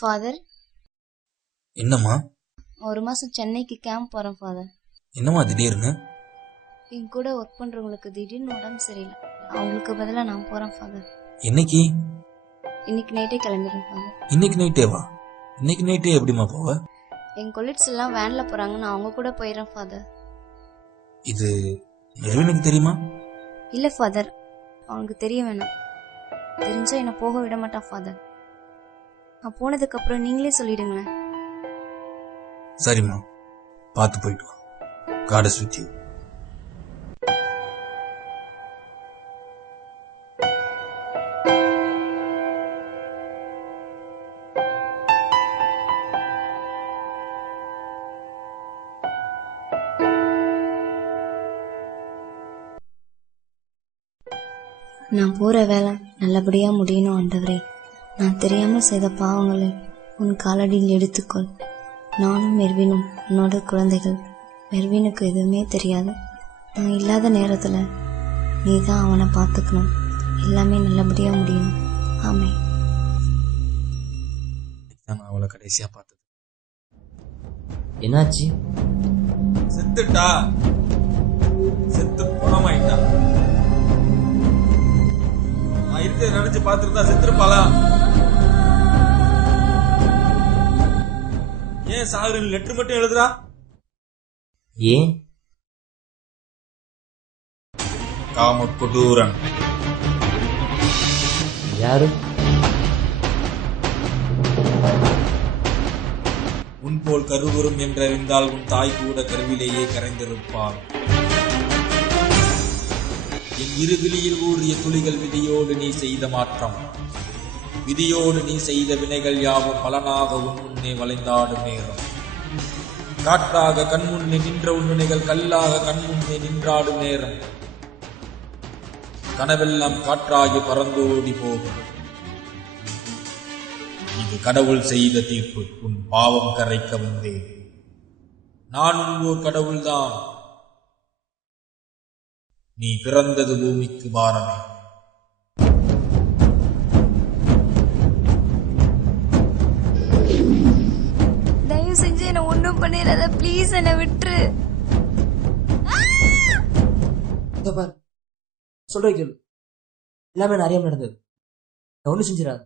Father, என்னம்மா? ஒரு மாசம் சென்னைக்கு கேம்ப் போறேன் ஃபாதர். என்னம்மா திடீர்னு? என் கூட ஒர்க் பண்றவங்களுக்கு திடீர்னு உடம்பு சரியில்லை. அவங்களுக்கு பதிலாக நான் போறேன் ஃபாதர். என்னைக்கு? இன்னைக்கு நைட்டே கிளம்பிடுறேன் ஃபாதர். இன்னைக்கு நைட்டேவா? இன்னைக்கு நைட்டே எப்படிமா போவ? என் கொலீக்ஸ் எல்லாம் வேன்ல போறாங்க, நான் அவங்க கூட போயிடுறேன் ஃபாதர். இது மெர்வினுக்கு தெரியுமா? இல்ல ஃபாதர், அவனுக்கு தெரிய வேணாம். தெரிஞ்சா என்ன போக விட மாட்டான் ஃபாதர். நான் போனதுக்கு அப்புறம் நீங்களே சொல்லிடுங்களேன். சரிம்மா, பார்த்து போயிட்டு வா. God is with you. நான் போற வேலை நல்லபடியா முடியணும் ஆண்டவரே. நான் தெரியாம செய்த பாவங்களை உன் காலடியில் எடுத்துக்கொள். நானும் மெர்வினும் உன்னோட குழந்தைகள். மெர்வினுக்கு எதுவுமே தெரியாது. நான் இல்லாத நேரத்துல நீ தான் அவனை பார்த்துக்கணும். எல்லாமே நல்லபடியா முடியணும். ஆமே. நான் அவளை கடைசியா பார்த்தது. என்னாச்சு? செத்துட்டா. செத்து பணமாயிட்டா. நான் இருக்கிறத நினைச்சு பார்த்துருந்தா செத்துருப்பாளா? ஏன் சாகுறேன் லெட்டர் மட்டும் எழுதுறா? ஏன்? காம கொடூரன். யாரு? உன்போல் கருவுறும் என்றறிந்தால் உன் தாய் கூட கருவிலேயே கரைந்திருப்பாள். என் இருவிழியில் ஊறிய துளிகள் விதியோடு நீ செய்த மாற்றம். விதியோடு நீ செய்த வினைகள் யாவும் பலனாக உன் முன்னே வளைந்தாடும் நேரம். காற்றாக கண்முன்னே நின்ற உன் வினைகள் கல்லாக கண்முன்னே நின்றாடும் நேரம். கனவெல்லாம் காற்றாகி பறந்தோடி போகும். இது கடவுள் செய்த தீர்ப்பு. உன் பாவம் கரைக்க வந்தேன். நான் உன் கடவுள்தான். நீ பிறந்தது பூமிக்கு பாரமே. தயவு செஞ்சு என்ன ஒண்ணும் பண்ணிடாத ப்ளீஸ், என்ன விட்டுரு. சொல்ற கேளு, எல்லாமே நிறைய நடந்தது. நான் ஒண்ணு செஞ்சிடாது.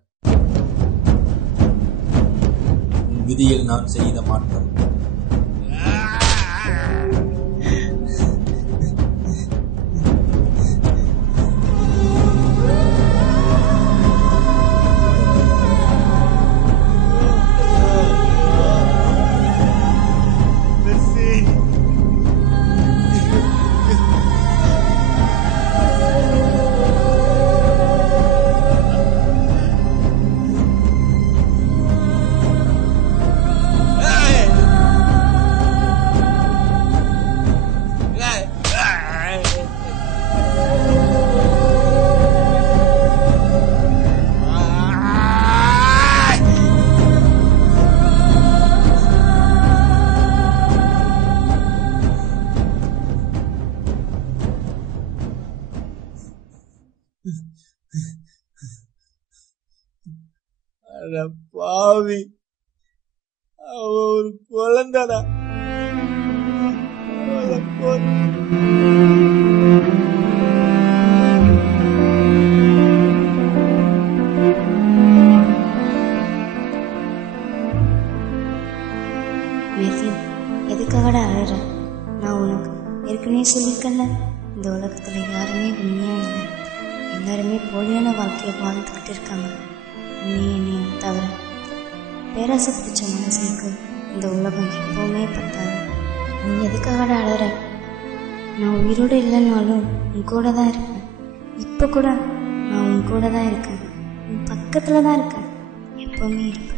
விதியில் நான் செய்த மாற்றம். பாவி, அவ ஒரு குழந்தடா. எதுக்காகடா அழற? நான் உனக்கு ஏற்கனவே சொல்லியிருக்கேன்ல, இந்த உலகத்துல யாருமே உண்மையா இல்லை. எல்லாருமே போலியான வாழ்க்கையை வாழ்ந்துக்கிட்டு இருக்காங்க. நீ என்னையும் தவிர. பேராசை பிடிச்ச மனசுக்கு இந்த உலகம் எப்பவுமே பத்தாது. நீ எதுக்காகடா அழற? நான் உயிரோடு இல்லைன்னாலும் உன் கூட தான் இருக்கேன். இப்போ கூட நான் உன் கூட தான் இருக்கேன். உன் பக்கத்தில் தான் இருக்கேன். எப்பவுமே இருப்பேன்.